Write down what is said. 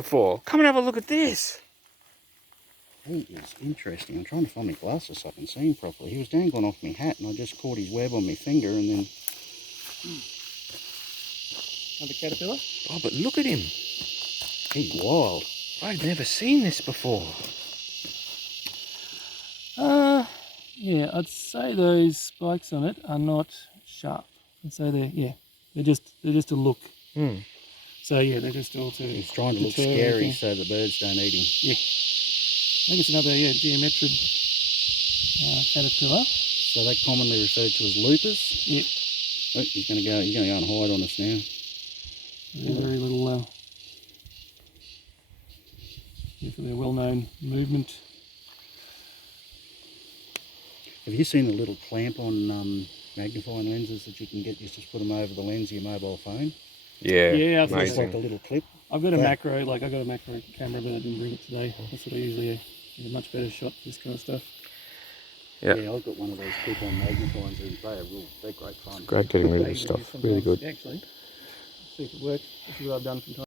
before. Come and have a look at this. He is interesting. I'm trying to find my glasses so I can see him properly. He was dangling off my hat and I just caught his web on my finger and then... Another caterpillar? Oh, but look at him. He's wild. I've never seen this before. Yeah, I'd say those spikes on it are not sharp. I'd say they're just a look. Hmm. So yeah, they're just all to He's trying to look deter scary anything. so the birds don't eat him. Yeah. I think it's another geometric caterpillar. So they're commonly referred to as loopers. Yeah. Oh, he's going to go and hide on us now. They're very little. For their well-known movement. Have you seen the little clamp on magnifying lenses that you can get? You just put them over the lens of your mobile phone. Yeah, Yeah, I've It's seen like a little clip. I've got a Yeah. macro, I got a macro camera, but I didn't bring it today. That's what I usually get a much better shot for this kind of stuff. Yeah. Yeah, I've got one of those clip-on magnifying lenses. They're great fun. Great getting rid of I this use it stuff. Really sometimes, good. Actually, see if it works. This is what I've done from time.